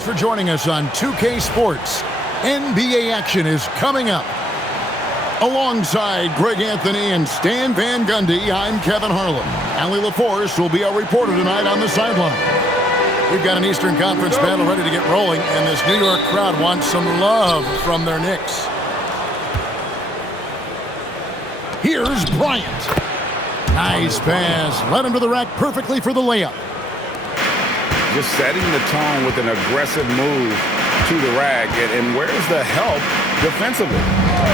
For joining us on 2K Sports. NBA action is coming up. Alongside Greg Anthony and Stan Van Gundy, I'm Kevin Harlan. Allie LaForce will be our reporter tonight on the sideline. We've got an Eastern Conference battle ready to get rolling, and this New York crowd wants some love from their Knicks. Here's Bryant. Nice pass. Led him to the rack perfectly for the layup. Just setting the tone with an aggressive move to the rack. And where's the help defensively?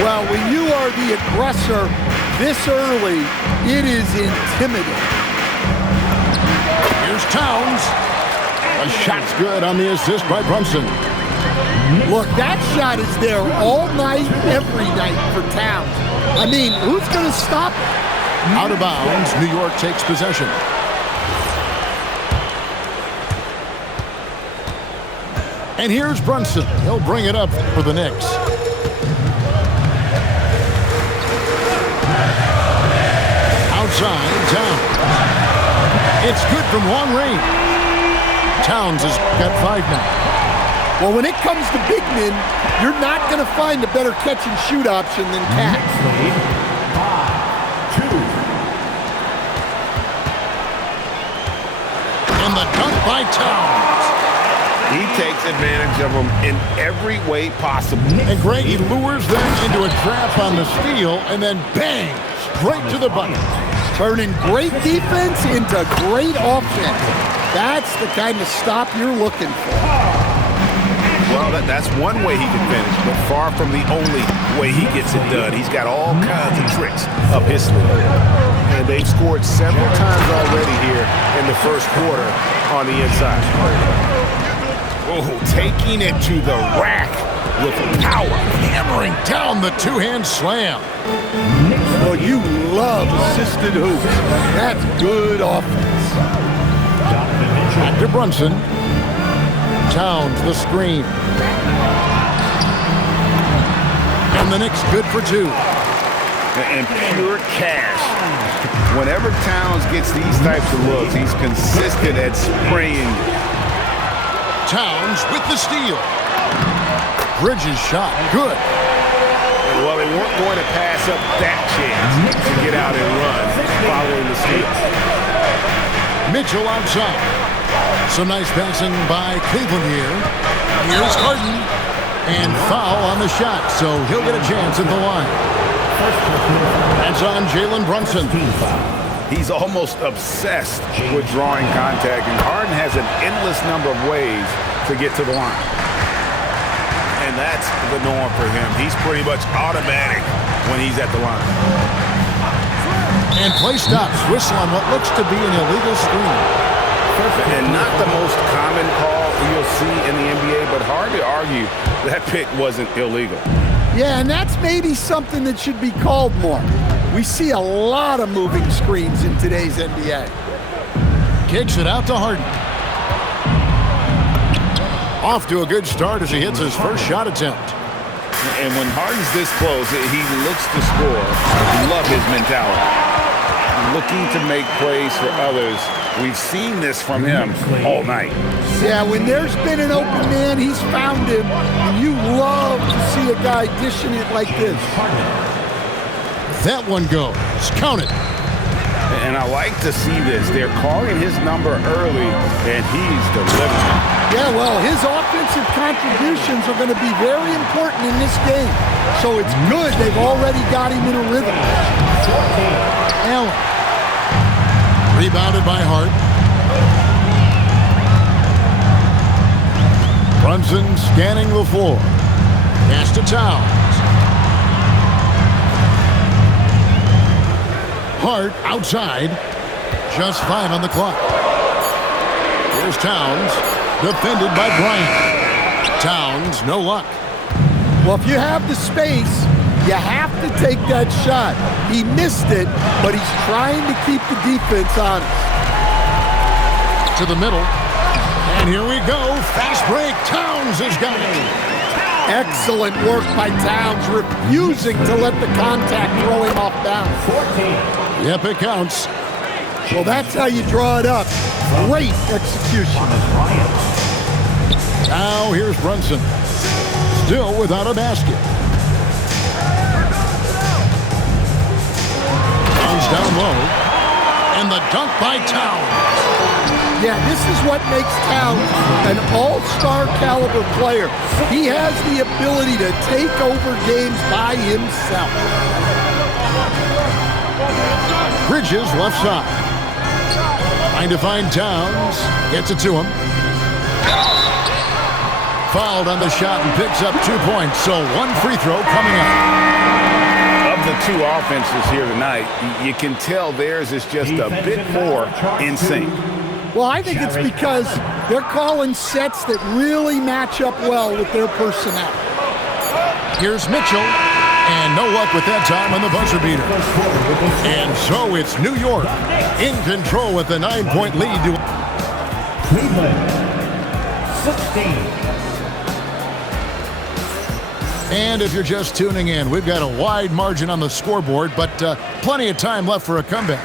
Well, when you are the aggressor this early, it is intimidating. Here's Towns. A shot's good on the assist by Brunson. Look, that shot is there all night, every night for Towns. I mean, who's going to stop it? Out of bounds, New York takes possession. And here's Brunson. He'll bring it up for the Knicks. Outside, Towns. It's good from long range. Towns has got 5 now. Well, when it comes to big men, you're not going to find a better catch-and-shoot option than Cat. 5-2. And the dunk by Towns. He takes advantage of them in every way possible. And Greg, he lures them into a trap on the steal, and then bang, straight to the bucket. Turning great defense into great offense. That's the kind of stop you're looking for. Well, that's one way he can finish, but far from the only way he gets it done. He's got all kinds of tricks up his sleeve. And they've scored several times already here in the first quarter on the inside. Oh, taking it to the rack with power. Hammering down the two-hand slam. Well, you love assisted hoops. That's good offense. Back to Brunson. Towns, the screen. And the Knicks good for 2. And pure cash. Whenever Towns gets these types of looks, he's consistent at spraying. Towns with the steal. Bridges shot. Good. Well, they weren't going to pass up that chance to get out and run following the steal. Mitchell outside. Some nice passing by Cleveland here. Here's Harden. And foul on the shot, so he'll get a chance at the line. That's on Jalen Brunson. He's almost obsessed with drawing contact, and Harden has an endless number of ways to get to the line. And that's the norm for him. He's pretty much automatic when he's at the line. And play stops. Whistle on what looks to be an illegal screen. And not the most common call you'll see in the NBA, but hard to argue that pick wasn't illegal. Yeah, and that's maybe something that should be called more. We see a lot of moving screens in today's NBA. Kicks it out to Harden. Off to a good start as he hits his first shot attempt. And when Harden's this close, he looks to score. Love his mentality. Looking to make plays for others. We've seen this from him all night. Yeah, when there's been an open man, he's found him. And you love to see a guy dishing it like this. That one goes. Count it. And I like to see this. They're calling his number early, and he's delivering. Yeah, well, his offensive contributions are going to be very important in this game. So it's good they've already got him in a rhythm. Allen. Rebounded by Hart. Brunson scanning the floor. Pass to Towns. Hart outside. Just 5 on the clock. Here's Towns. Defended by Bryant. Towns, no luck. Well, if you have the space, you have to take that shot. He missed it, but he's trying to keep the defense honest. To the middle. And here we go. Fast break. Towns has got it. Excellent work by Towns, refusing to let the contact throw him off balance. Yep, it counts. Well, that's how you draw it up. Great execution. Now here's Brunson. Still without a basket. Comes down low. And the dunk by Towns. Yeah, this is what makes Towns an all-star caliber player. He has the ability to take over games by himself. Bridges left side. Trying to find Towns. Gets it to him. Fouled on the shot and picks up 2 points. So one free throw coming up. Of the two offenses here tonight, you can tell theirs is just a bit more in sync. Well, I think it's because they're calling sets that really match up well with their personnel. Here's Mitchell. And no luck with that time on the buzzer beater. And so it's New York in control with a 9-point lead. Cleveland, 16. And if you're just tuning in, we've got a wide margin on the scoreboard, but plenty of time left for a comeback.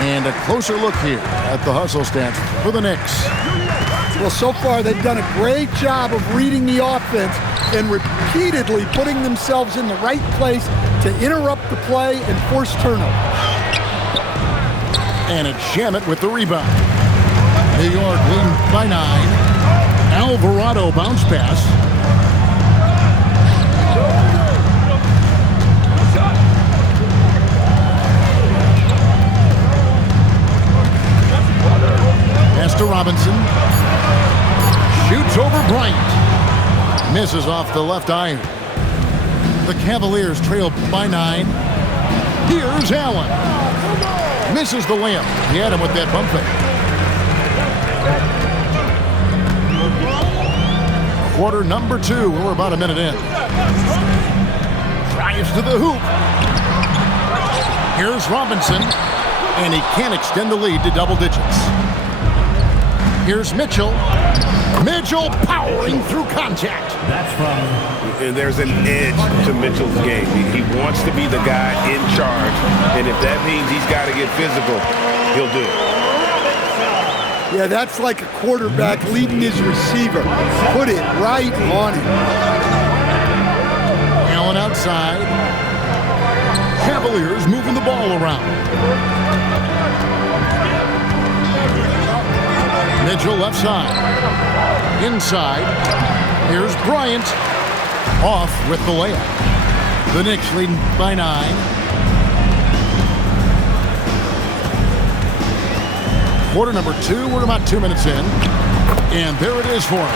And a closer look here at the hustle stance for the Knicks. Well, so far they've done a great job of reading the offense and repeatedly putting themselves in the right place to interrupt the play and force turnovers. And it's Shamet with the rebound. New York leading by 9. Alvarado bounce pass. Pass to Robinson. Shoots over Bryant. Misses off the left iron. The Cavaliers trail by 9. Here's Allen. Misses the layup. He had him with that bump fake. Quarter number 2. We're about a minute in. Drives to the hoop. Here's Robinson. And he can't extend the lead to double digits. Here's Mitchell. Mitchell powering through contact. That's from... And there's an edge to Mitchell's game. He wants to be the guy in charge. And if that means he's got to get physical, he'll do it. Yeah, that's like a quarterback leading his receiver. Put it right on him. Allen outside. Cavaliers moving the ball around. Mitchell left side. Inside. Here's Bryant. Off with the layup. The Knicks leading by 9. Quarter number 2. We're about 2 minutes in. And there it is for him.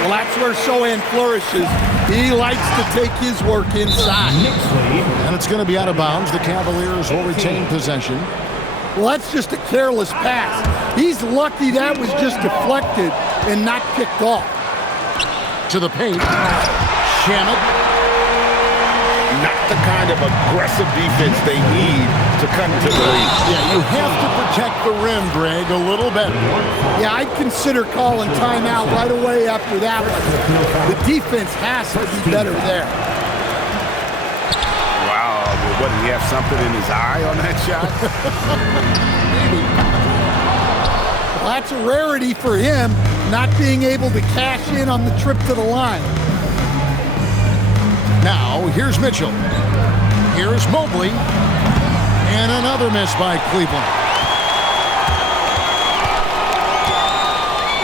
Well, that's where Sohan flourishes. He likes to take his work inside. And it's going to be out of bounds. The Cavaliers will retain possession. Well, that's just a careless pass. He's lucky that was just deflected and not picked off. To the paint. Shamet. Not the kind of aggressive defense they need to come to the lead. Yeah, you have to protect the rim, Greg, a little better. Yeah, I'd consider calling timeout right away after that one. The defense has to be better there. Wow, what, did he have something in his eye on that shot? Well, that's a rarity for him, not being able to cash in on the trip to the line. Now, here's Mitchell. Here's Mobley. And another miss by Cleveland.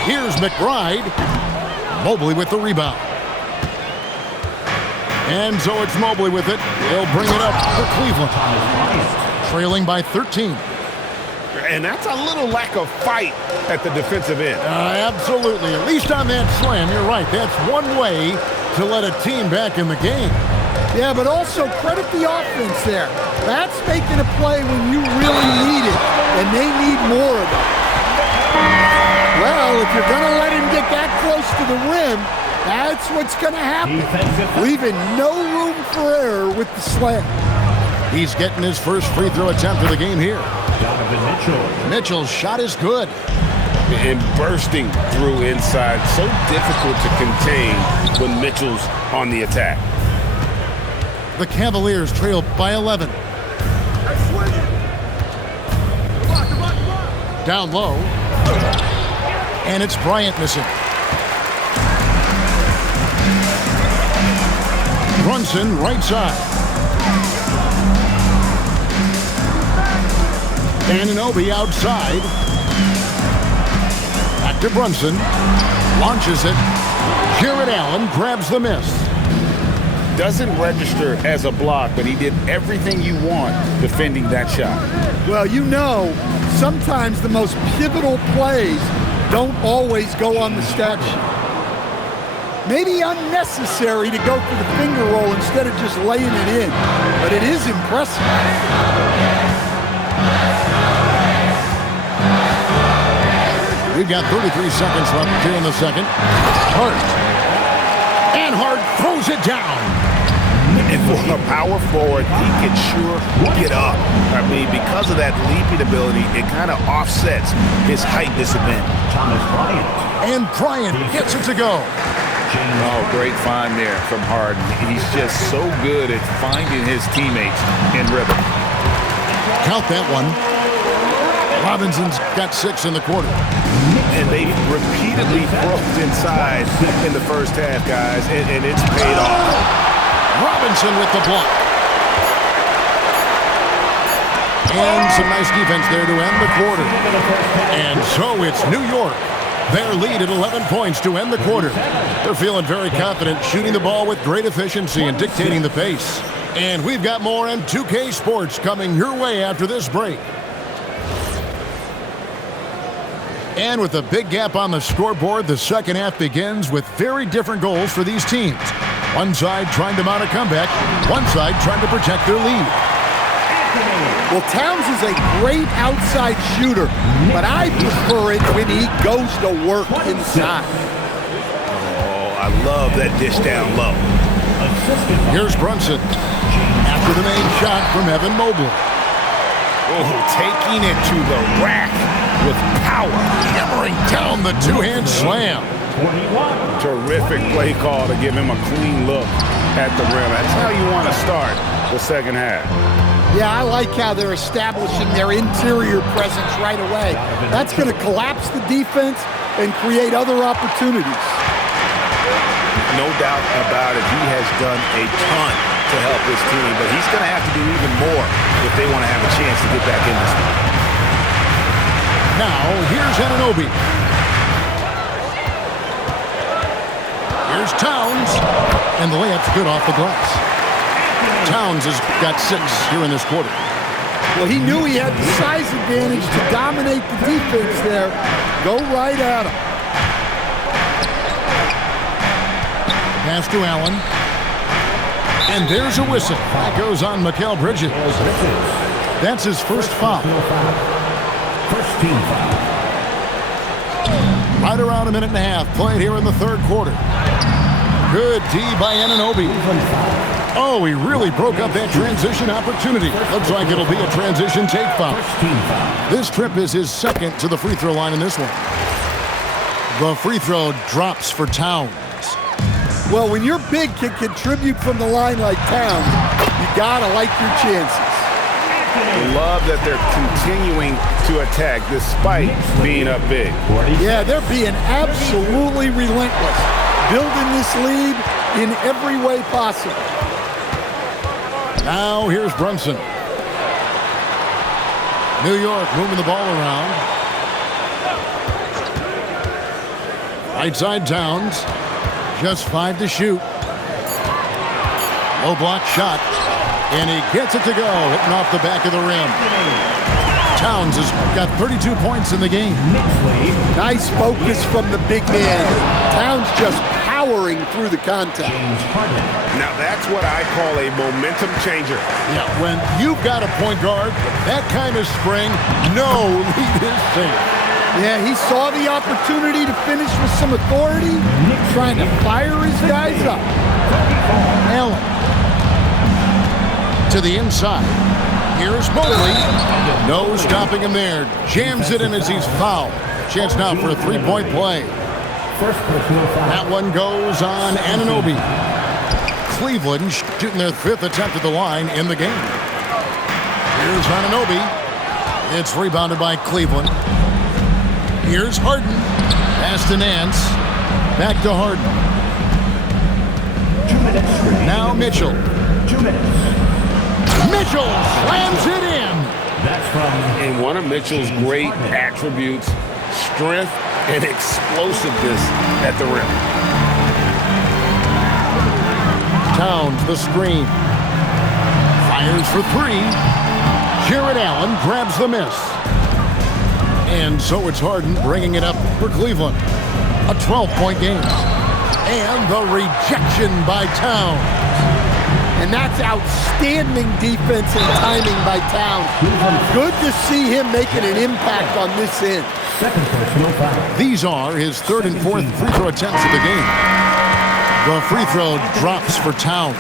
Here's McBride. Mobley with the rebound. And so it's Mobley with it. They'll bring it up for Cleveland. Trailing by 13. And that's a little lack of fight at the defensive end. Absolutely. At least on that slam, you're right. That's one way to let a team back in the game. Yeah, but also credit the offense there. That's making a play when you really need it, and they need more of it. Well, if you're going to let him get that close to the rim, that's what's going to happen. Leaving no room for error with the slam. He's getting his first free throw attempt of the game here. Donovan Mitchell. Mitchell's shot is good. And bursting through inside. So difficult to contain when Mitchell's on the attack. The Cavaliers trail by 11. Down low. And it's Bryant missing. Brunson, right side. Anunoby outside. Back to Brunson. Launches it. Jared Allen grabs the miss. Doesn't register as a block, but he did everything you want defending that shot. Well, you know, sometimes the most pivotal plays don't always go on the stat sheet. Maybe unnecessary to go for the finger roll instead of just laying it in, but it is impressive. We've got 33 seconds left here in the second. Hart. And Hart throws it down. And for a power forward, he can sure get up. I mean, because of that leaping ability, it kind of offsets his height disadvantage. And Bryant gets it to go. Oh, great find there from Harden. He's just so good at finding his teammates in rhythm. Count that one. Robinson's got 6 in the quarter. And they repeatedly broke inside in the first half, guys, and it's paid off. Robinson with the block. And some nice defense there to end the quarter. And so it's New York. Their lead at 11 points to end the quarter. They're feeling very confident, shooting the ball with great efficiency and dictating the pace. And we've got more on 2K Sports coming your way after this break. And with a big gap on the scoreboard, the second half begins with very different goals for these teams. One side trying to mount a comeback, one side trying to protect their lead. Well, Towns is a great outside shooter, but I prefer it when he goes to work inside. Oh, I love that dish down low. Here's Brunson after the main shot from Evan Mobley. Oh, taking it to the rack with power. Hammering down the two-hand slam. Terrific play call to give him a clean look at the rim. That's how you want to start the second half. Yeah, I like how they're establishing their interior presence right away. That's going to collapse the defense and create other opportunities. No doubt about it. He has done a ton to help his team, but he's going to have to do even more if they want to have a chance to get back in this one. Now, here's Anunoby. Here's Towns. And the layup's good off the glass. Towns has got 6 here in this quarter. Well, he knew he had the size advantage to dominate the defense there. Go right at him. Pass to Allen. And there's a whistle. That goes on Mikal Bridges. That's his first foul. First team foul. Right around a minute and a half played here in the third quarter. Good D by Anunoby. Oh, he really broke up that transition opportunity. Looks like it'll be a transition take foul. This trip is his second to the free throw line in this one. The free throw drops for Towns. Well, when your big can contribute from the line like Towns, you gotta like your chances. Love that they're continuing to attack despite being up big. Yeah, they're being absolutely relentless, building this lead in every way possible. Now here's Brunson. New York moving the ball around. Right side Towns. Just 5 to shoot. Low block shot. And he gets it to go, hitting off the back of the rim. Towns has got 32 points in the game. Nice focus from the big man. Towns just powering through the contact. Now that's what I call a momentum changer. Yeah, when you've got a point guard, that kind of spring, no lead is safe. Yeah, he saw the opportunity to finish with some authority, trying to fire his guys up. Allen to the inside. Here's Mobley. No stopping him there. Jams it in as he's fouled. Chance now for a three-point play. That one goes on Anunoby. Cleveland shooting their 5th attempt at the line in the game. Here's Anunoby. It's rebounded by Cleveland. Here's Harden. Pass to Nance. Back to Harden. 2 minutes remaining. Now Mitchell. 2 minutes. Mitchell slams it in. That's from... And one of Mitchell's great attributes, strength and explosiveness at the rim. Towns the screen. Fires for three. Jared Allen grabs the miss. And so it's Harden bringing it up for Cleveland. A 12-point game. And the rejection by Towns. And that's outstanding defense and timing by Towns. Good to see him making an impact on this end. Second personal foul. These are his third and fourth free throw attempts of the game. The free throw drops for Towns.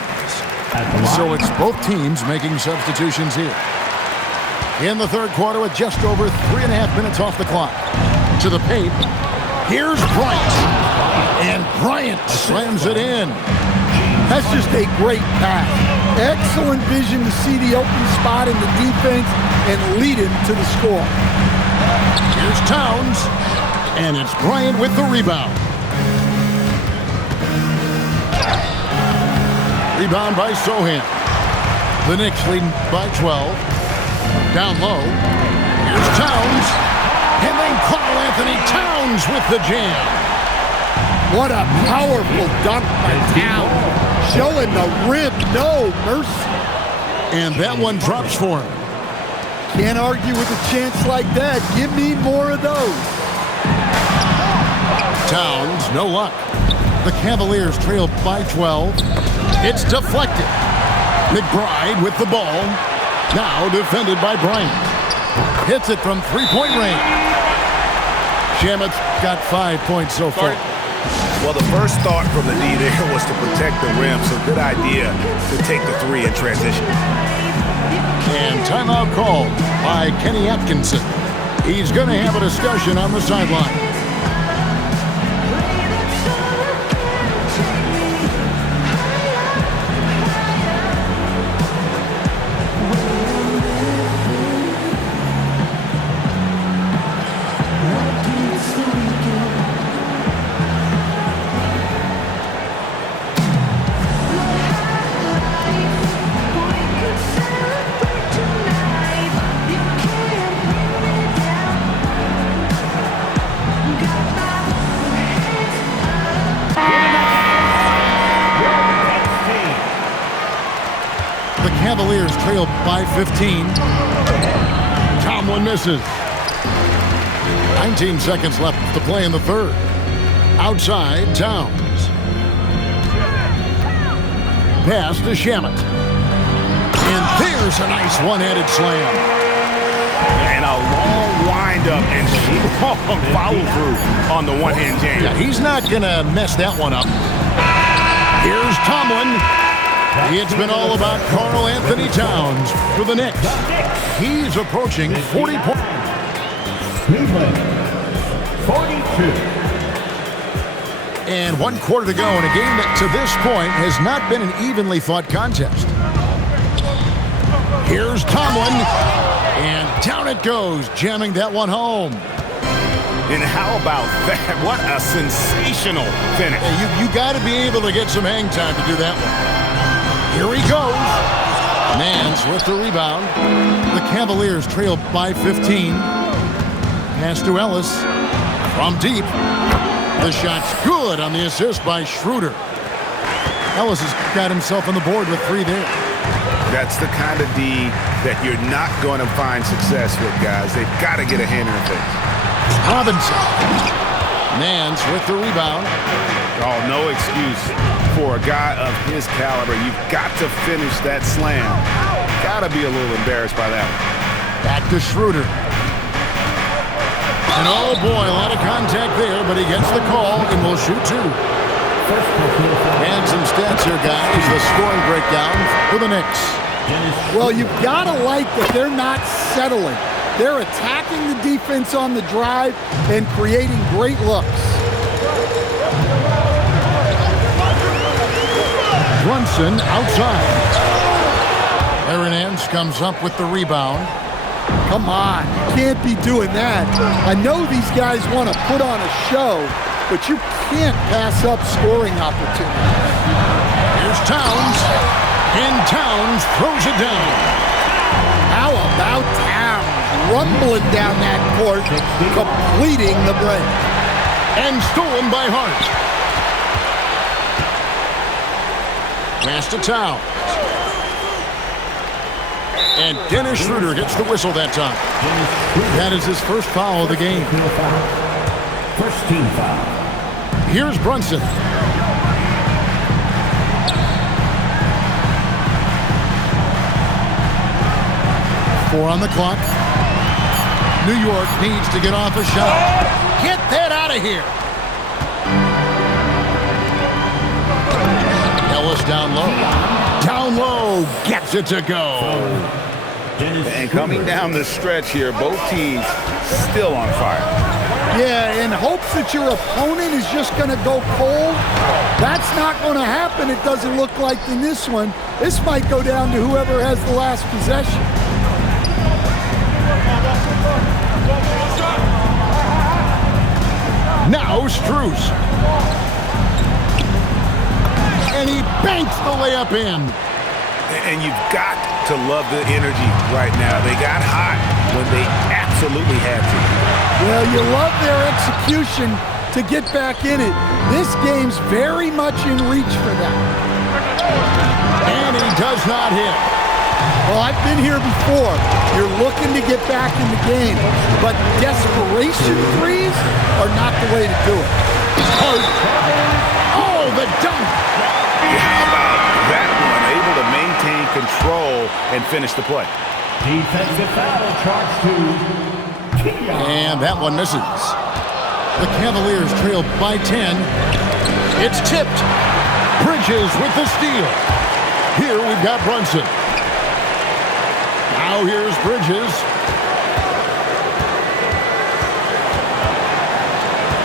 So it's both teams making substitutions here. In the third quarter with just over 3.5 minutes off the clock. To the paint. Here's Bryant. And Bryant slams it in. That's just a great pass. Excellent vision to see the open spot in the defense and lead him to the score. Here's Towns. And it's Bryant with the rebound. Rebound by Sohan. The Knicks leading by 12. Down low. Here's Towns. And then Karl Anthony Towns with the jam. What a powerful dunk by Towns. Showing the rim no mercy. And that one drops for him. Can't argue with a chance like that. Give me more of those. Towns, no luck. The Cavaliers trail by 12. It's deflected. McBride with the ball. Now defended by Bryant. Hits it from three-point range. Shamet's got 5 points so far. Well, the first thought from the D there was to protect the rim, so good idea to take the three in transition. And timeout called by Kenny Atkinson. He's going to have a discussion on the sideline. Cavaliers trail by 15. Tomlin misses. 19 seconds left to play in the third. Outside, Towns. Pass to Shamet. And there's a nice one-handed slam. And a long wind-up and long follow-through on the one-hand jam. Yeah, he's not going to mess that one up. Here's Tomlin. It's been all about Karl Anthony Towns for the Knicks. He's approaching 40 points. Cleveland, 42. And 1 quarter to go in a game that to this point has not been an evenly fought contest. Here's Tomlin. And down it goes, jamming that one home. And how about that? What a sensational finish. Hey, you got to be able to get some hang time to do that one. Here he goes. Nance with the rebound. The Cavaliers trail by 15. Pass to Ellis. From deep. The shot's good on the assist by Schroeder. Ellis has got himself on the board with 3 there. That's the kind of D that you're not going to find success with, guys. They've got to get a hand in the face. Robinson. Nance with the rebound. Oh, no excuse for a guy of his caliber. You've got to finish that slam. Got to be a little embarrassed by that one. Back to Schroeder. And oh boy, a lot of contact there, but he gets the call and will shoot 2. And some stats here, guys. The scoring breakdown for the Knicks. Well, you've got to like that they're not settling. They're attacking the defense on the drive and creating great looks. Brunson outside. Aaron Nance comes up with the rebound. come on. You can't be doing that. I know these guys want to put on a show, but you can't pass up scoring opportunities. Here's Towns, and Towns throws it down. How about Towns rumbling down that court, completing the break. And stolen by Hart. Pass to Towns. And Dennis Schroeder gets the whistle that time. That is his first foul of the game. First team foul. Here's Brunson. Four on the clock. New York needs to get off a shot. Get that out of here. Ellis down low. Down low. Gets it to go. And coming down the stretch here, both teams still on fire. Yeah, in hopes that your opponent is just going to go cold. That's not going to happen, it doesn't look like in this one. This might go down to whoever has the last possession. Now Strus. And he banks the layup in. And you've got to love the energy right now. They got hot when they absolutely had to. Well, you love their execution to get back in it. This game's very much in reach for them. And he does not hit. Well, I've been here before. You're looking to get back in the game, but desperation threes are not the way to do it. Oh, the dunk. How about that one? Able to maintain control and finish the play. Defensive foul charged to Keon. And that one misses. The Cavaliers trail by 10. It's tipped. Bridges with the steal. Here we've got Brunson. Now here's Bridges.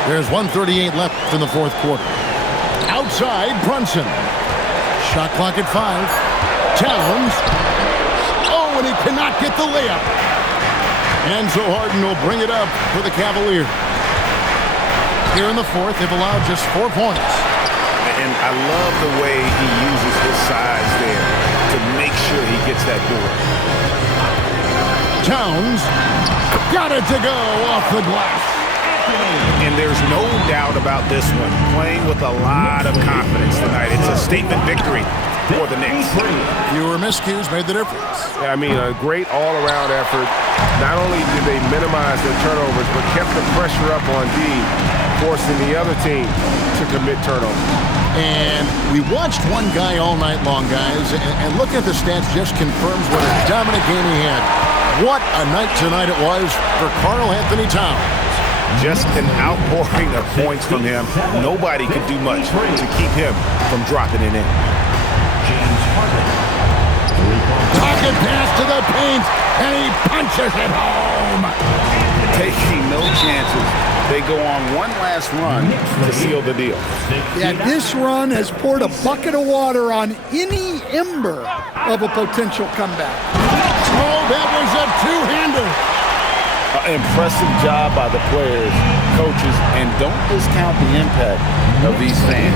There's 1:38 left in the fourth quarter. Outside, Brunson. Shot clock at 5. Towns. Oh, and he cannot get the layup. And so Harden will bring it up for the Cavaliers. Here in the fourth, they've allowed just 4 points. And I love the way he uses his size there to make sure he gets that board. Towns got it to go off the glass. And there's no doubt about this one. Playing with a lot of confidence tonight. It's a statement victory for the Knicks. Fewer miscues made the difference. I mean, a great all-around effort. Not only did they minimize their turnovers, but kept the pressure up on D, forcing the other team to commit turnovers. And we watched one guy all night long, guys, and looking at the stats just confirms what a dominant game he had. What a night tonight it was for Karl Anthony Towns. Just an outpouring of points from him. Nobody could do much to keep him from dropping it in. Pocket pass to the paint, and he punches it home. Taking no chances. They go on one last run to seal the deal. Yeah, this run has poured a bucket of water on any ember of a potential comeback. Oh, that was a two-hander. Impressive job by the players, coaches, and don't discount the impact of these fans.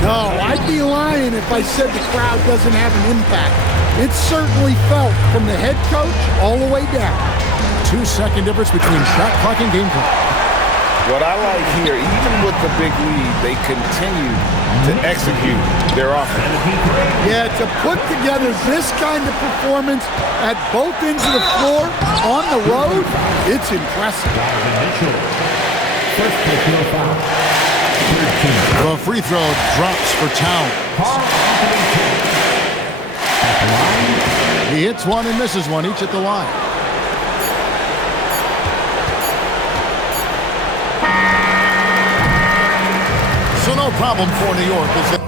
No, I'd be lying if I said the crowd doesn't have an impact. It's certainly felt from the head coach all the way down. 2-second difference between shot clock and game clock. What I like here, even with the big lead, they continue to execute their offense. Yeah, to put together this kind of performance at both ends of the floor on the road, it's impressive. First personal foul. The free throw drops for Towns. He hits one and misses one, each at the line. So no problem for New York as they